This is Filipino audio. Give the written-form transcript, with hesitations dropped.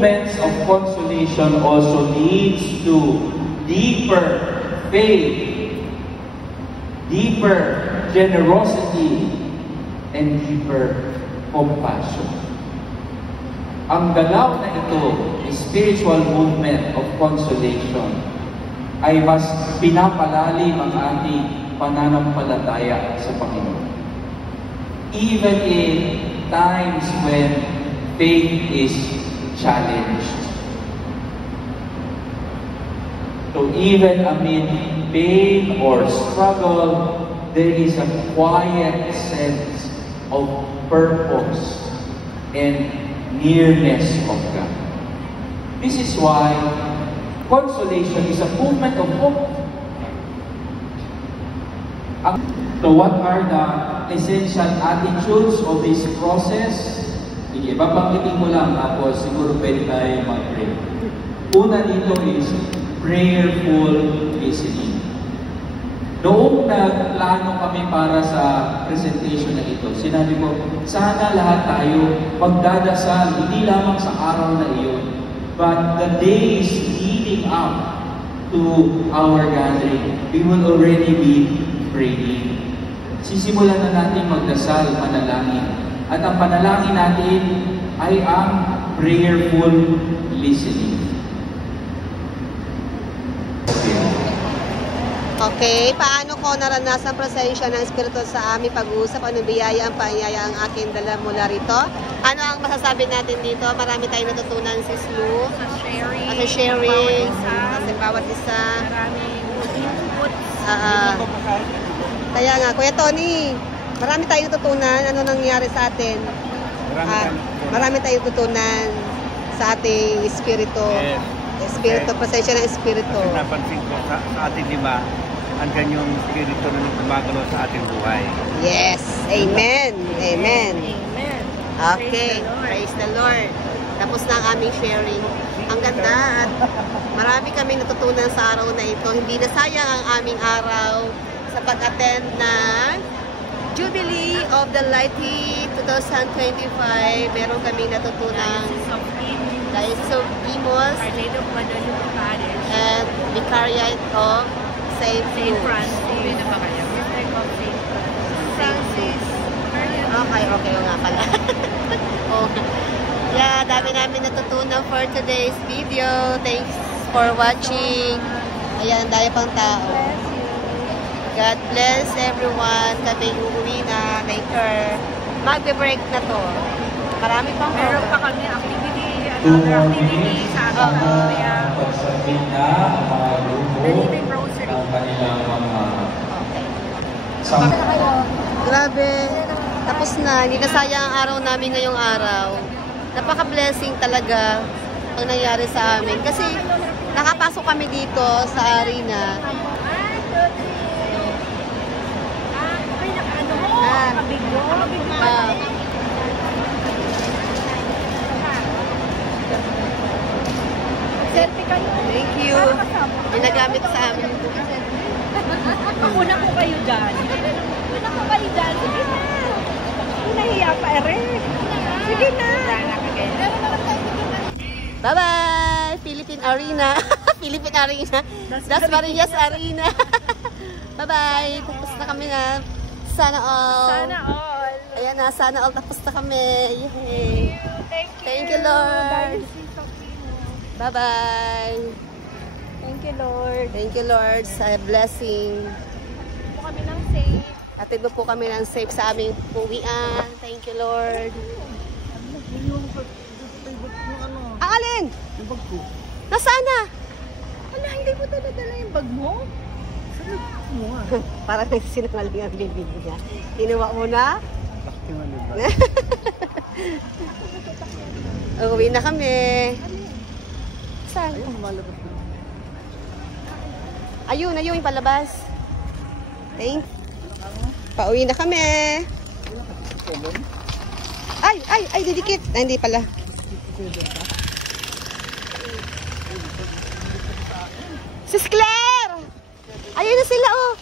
movements of consolation also leads to deeper faith, deeper generosity, and deeper compassion. Ang galaw na ito, spiritual movement of consolation, ay mas pinapalalim ang ating pananampalataya sa Panginoon. Even in times when faith is challenged. So even amid pain or struggle, there is a quiet sense of purpose and nearness of God. This is why consolation is a movement of hope. So what are the essential attitudes of this process? Sige, babanggitin ko lang, tapos siguro pwede tayo mag-pray. Una dito is prayerful listening. Noong nagplano kami para sa presentation na ito, sinabi ko, sana lahat tayo magdadasal, hindi lamang sa araw na iyon, but the days leading up to our gathering, we will already be praying. Sisimulan na natin magdasal, manalangin. At ang panalangin natin ay ang prayerful listening. Okay, paano ko naranasan presensya ng Espiritu sa aming pag-uusap? Anong biyaya ang paanyaya ang aking dala mula rito? Ano ang masasabi natin dito? Marami tayong natutunan, Sis Lou. Sa sharing. Sa bawat isa. Maraming inputs. Kaya nga, Kuya Tony, marami tayong natutunan. Ano nangyari sa atin? Marami tayong natutunan sa ating Espiritu. Espiritu, presensya ng Espiritu. Kasi napansin ko sa ating lima, andyan yung Espiritu na gumagalaw sa ating buhay. Yes. Amen. Amen. Amen. Okay. Praise the Lord. Tapos na ang aming sharing. Ang ganda at marami kami natutunan sa araw na ito. Hindi na sayang ang aming araw sa pag-attend ng Jubilee of the Lighty 2025. Meron kaming natutunan Diocese of Imus and Vicariate of St. Francis. Okay nga pala. Okay. Yeah, dami namin natutunan for today's video. Thanks for watching. Ayan, dahil pang tao. God bless everyone. Kami uuwi na later. Magbe-break na to. Marami pang Meron pa kami another activity sa amin. Kaya, delivery grocery. Grabe. Tapos na. Hindi na sayang ang araw namin ngayong araw. Napaka-blessing talaga ang nangyari sa amin. Kasi nakapasok kami dito sa arena. Selfie kayo. Thank you. Ginagamit sa amin. Pakuna ko kayo dyan. Pakuna ko kayo dyan. Sige na. Hindi nahiya pa, ere. Sige na. Bye-bye! Philippine Arena. Philippine Arena. Das Marias Arena. Bye-bye! Tapos na kami na. Sana all. Sana all. Ayan na, sana all. Tapos na kami. Yay! Thank you, Lord. Bye-bye! Thank you, Lord. Thank you, Lord, sa blessing. Po kami ng safe. Atid mo po kami ng safe sa aming uwian. Thank you, Lord. Ang alin? Yung bag ko. Nasaan na? Wala, hindi mo dala yung bag mo? Parang nagsinungaling ang bibig niya. Kinuha mo na? Bakit yung ano ba? Uwi na kami. Saan? Ayun, malabas na. Ayun, yung palabas. Thanks. Pauwi na kami. Ay, didikit. Ay, hindi pala. Sis Claire! Ayun na sila, oh.